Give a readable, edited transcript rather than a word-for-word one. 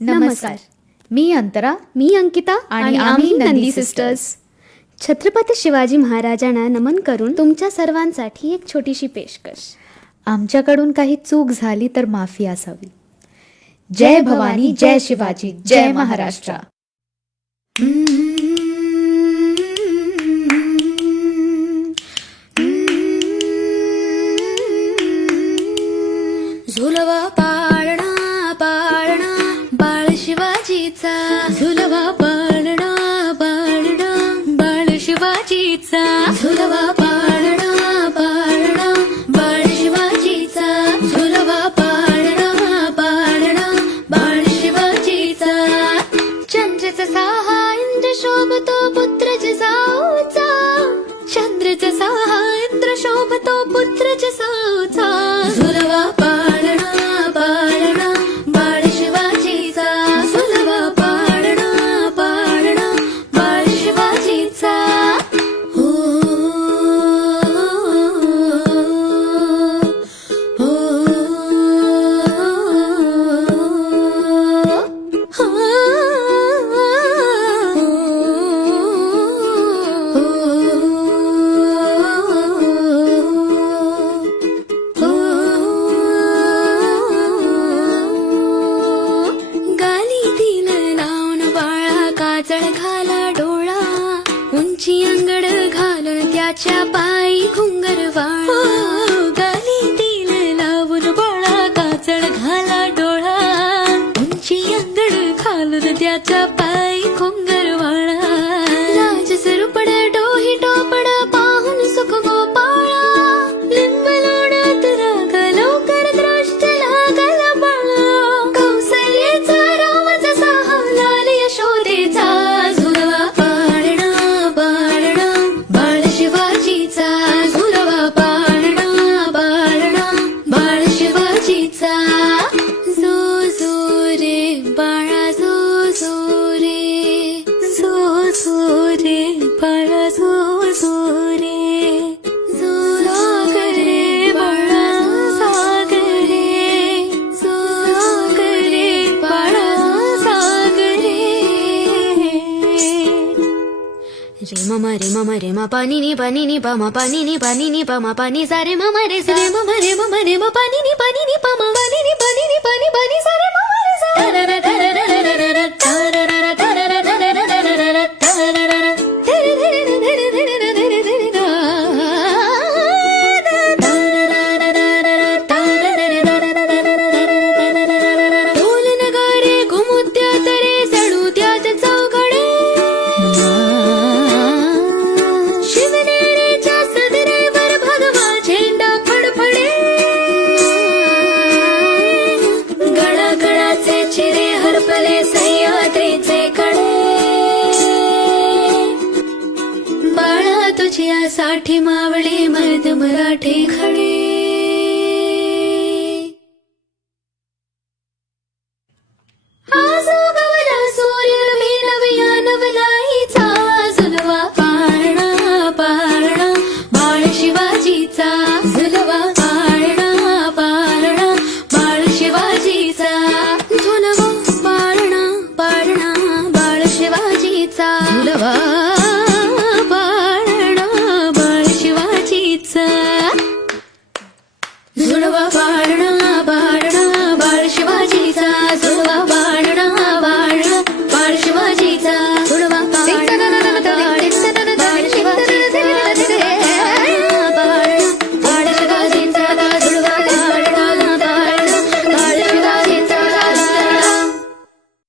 नमस्कार. मी अंतरा. मी अंकिता आणि आम्ही नंदी सिस्टर्स. छत्रपती शिवाजी महाराजांना नमन करून तुमच्या सर्वांसाठी एक छोटीशी पेशकश. आमच्याकडून काही चूक झाली तर माफी असावी. जय भवानी, जय शिवाजी, जय महाराष्ट्र. झुलवा पाळणा पाळणा बाळ शिवाजीचा, झुलवा पाळणा पाळणा बाळ शिवाजीचा, झुलवा पाळणा पाळणा बाळ शिवाजीचा, झुलवा पाळणा पाळणा बाळ शिवाजीचा. चंद्रचा सहा इंद्र शोभतो पुत्र जिजाऊचा, चंद्रचा सहा इंद्र शोभतो पुत्र जिजाऊचा, झुलवा पाळणा पाळणा बाळ शिवाजीचा, झुलवा पाळणा पाळणा बाळ शिवाजीचा. हो हो गालीतील लावून बाळा काजळ घाला डोळा, उंची अंगड घालून त्याच्या पायी घुंगर वाळा. गालीतील लावून बाळा काजळ घाला डोळा, उंची अंगड घालून त्याच्या पायी घुंगर वाळा. राज सरुपड डोही टोपड पाहून सुख गोपाळा, लिंब लोणात राग लवकर दृष्ट लागल बाळा. कौसल्येचा रामचा सहा लाल यशोदेचा, झुलवा पाळणा पाळणा बाळ शिवाजीचा, झुलवा पाळणा पाळणा बाळ शिवाजीचा. जो जो रे बाळा जो जो रे, जो जो रे बाळा जो जो रे, जो सागर रे बाळा सागर रे, जो सागर रे बाळा सागर रे. रे मम रे म पानी नी पा म पानी नी पा म पानी सा रे मम रे सा रे मम रे म पानी नी पा म पानी नी पानी सा रे मम रे सा. तरर तरर तरर तरर तरर तरर तरर ढोल नगारे घुमुत्यात रे जणू त्यात चौघडे, शिवनेरीच्या सदरेवर भगवा झेंडा फडफडे. गडागडाचे चिरे हरपले सह्याद्रीचे कडे, बाळा तुझ्यासाठी मावळे मर्द मराठे खडे. आज उगवला सूर्य नवी नव्या नवलाईचा, झुलवा पाळणा पाळणा बाळ शिवाजीचा, झुलवा पाळणा पाळणा बाळ शिवाजीचा, झुलवा पाळणा पाळणा बाळ शिवाजीचा, झुलवा